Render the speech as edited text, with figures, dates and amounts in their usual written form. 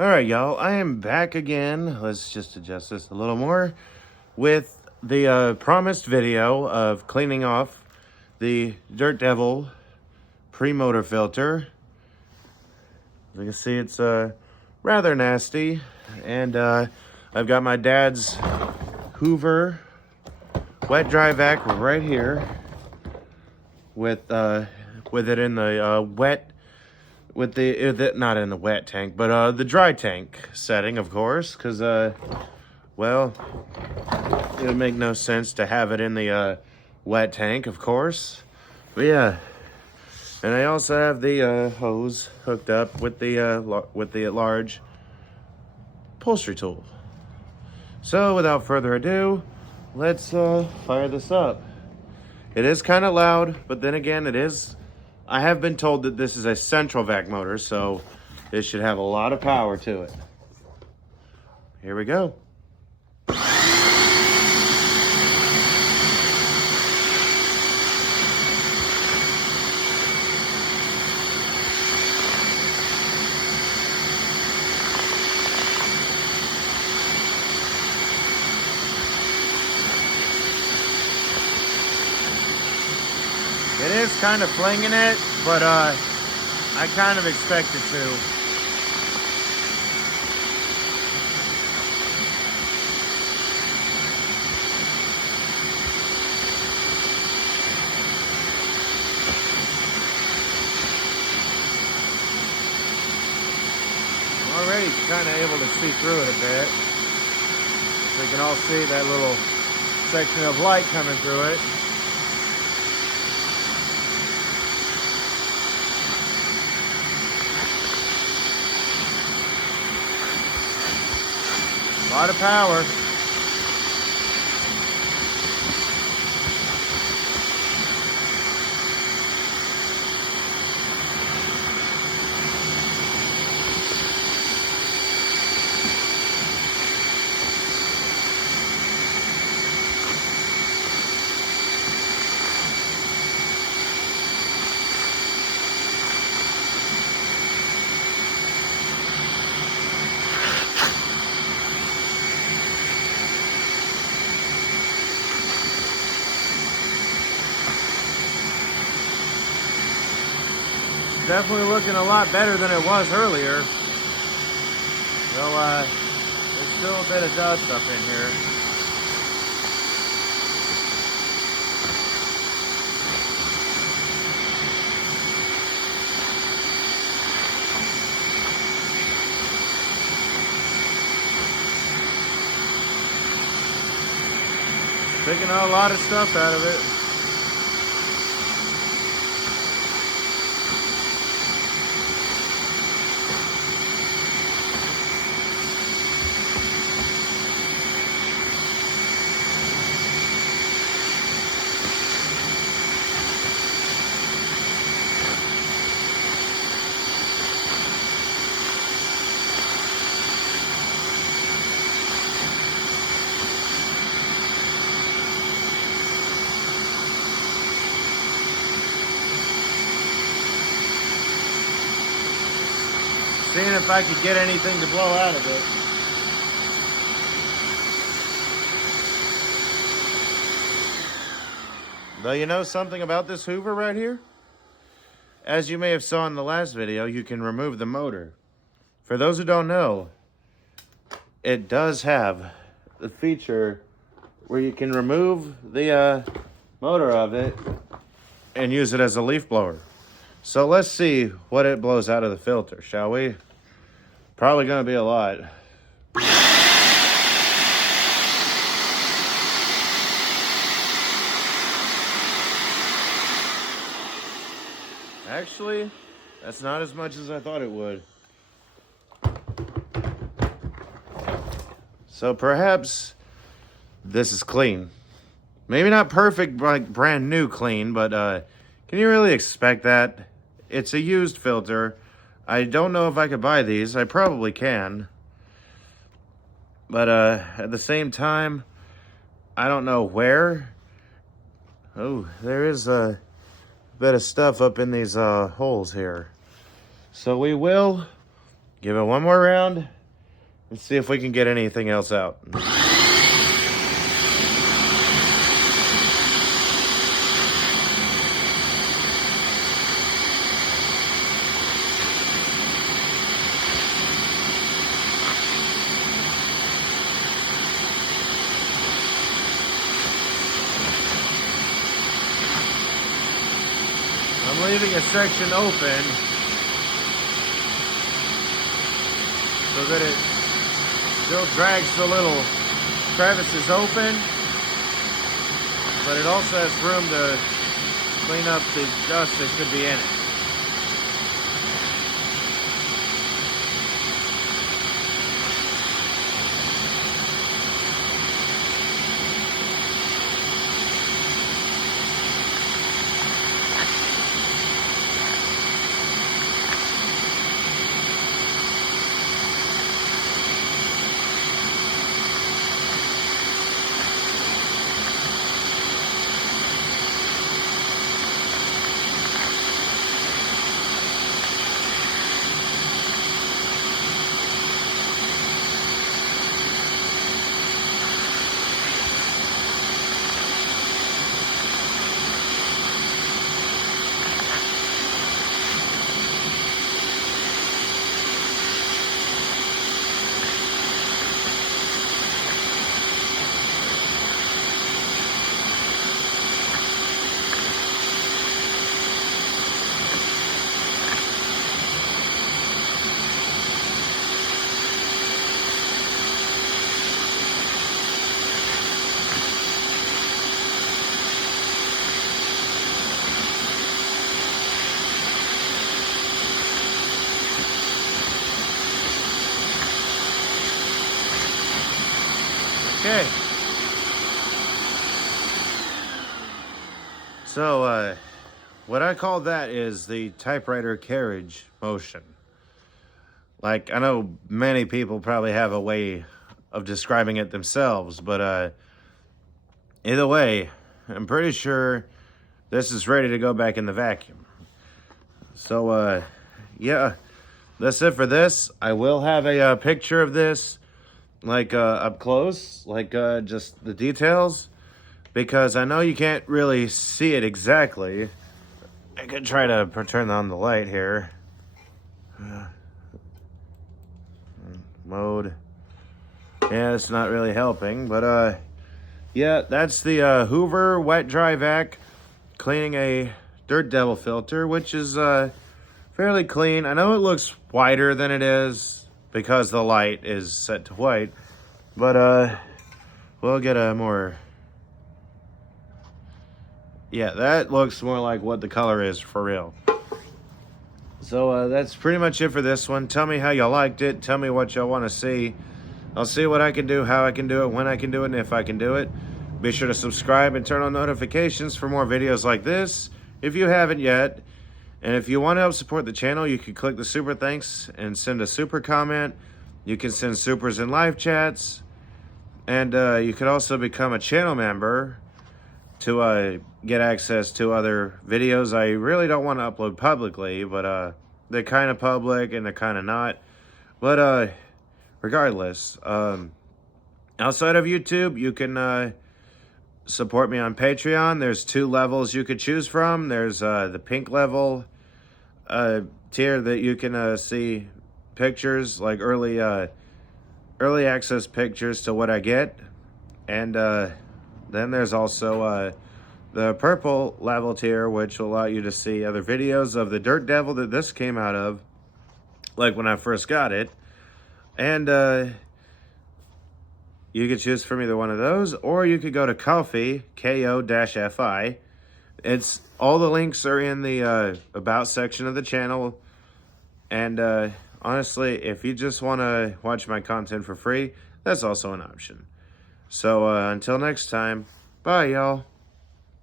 Alright, y'all, I am back again. Let's just adjust this a little more with the promised video of cleaning off the Dirt Devil pre-motor filter. As you can see, it's rather nasty, and I've got my dad's Hoover wet dry vac right here with it in the wet. With the not in the wet tank, but the dry tank setting, of course, because well, it would make no sense to have it in the wet tank, of course. But yeah, and I also have the hose hooked up with the large upholstery tool. So without further ado, let's fire this up. It is kind of loud, but then again, I have been told that this is a central vac motor, so this should have a lot of power to it. Here we go. It is kind of flinging it, but I kind of expect it to. I'm already kind of able to see through it a bit. So you can all see that little section of light coming through it. A lot of power. Definitely looking a lot better than it was earlier. Well, there's still a bit of dust up in here. Picking a lot of stuff out of it. Seeing if I could get anything to blow out of it. Though you know something about this Hoover right here? As you may have saw in the last video, you can remove the motor. For those who don't know, it does have the feature where you can remove the motor of it and use it as a leaf blower. So let's see what it blows out of the filter, shall we? Probably gonna be a lot. Actually, that's not as much as I thought it would. So perhaps this is clean. Maybe not perfect, like brand new clean, but can you really expect that? It's a used filter. I don't know if I could buy these. I probably can. But at the same time, I don't know where. Oh, there is a bit of stuff up in these holes here. So we will give it one more round and see if we can get anything else out. I'm leaving a section open so that it still drags the little crevices open, but it also has room to clean up the dust that could be in it. Okay. So, what I call that is the typewriter carriage motion. Like, I know many people probably have a way of describing it themselves, but either way, I'm pretty sure this is ready to go back in the vacuum. So, yeah, that's it for this. I will have a picture of this, like, up close, like, just the details, because I know you can't really see it exactly. I could try to turn on the light here. Mode. Yeah, it's not really helping, but, yeah, that's the Hoover wet dry vac cleaning a Dirt Devil filter, which is fairly clean. I know it looks whiter than it is because the light is set to white, but we'll get a more, yeah, that looks more like what the color is for real. So that's pretty much it for this one. Tell me how y'all liked it. Tell me what y'all want to see. I'll see what I can do, how I can do it, when I can do it, and if I can do it. Be sure to subscribe and turn on notifications for more videos like this if you haven't yet. And if you want to help support the channel, you can click the super thanks and send a super comment. You can send supers in live chats. And you could also become a channel member to get access to other videos I really don't want to upload publicly, but they're kind of public and they're kind of not. But regardless, outside of YouTube, you can support me on Patreon. There's 2 levels you could choose from. There's the pink level tier that you can see pictures, like early access pictures to what I get. And then there's also the purple level tier, which will allow you to see other videos of the Dirt Devil that this came out of, like when I first got it. And you could choose from either one of those, or you could go to Ko-fi, Ko-fi. It's all the links are in the about section of the channel. And honestly, if you just want to watch my content for free, that's also an option. So until next time, bye y'all.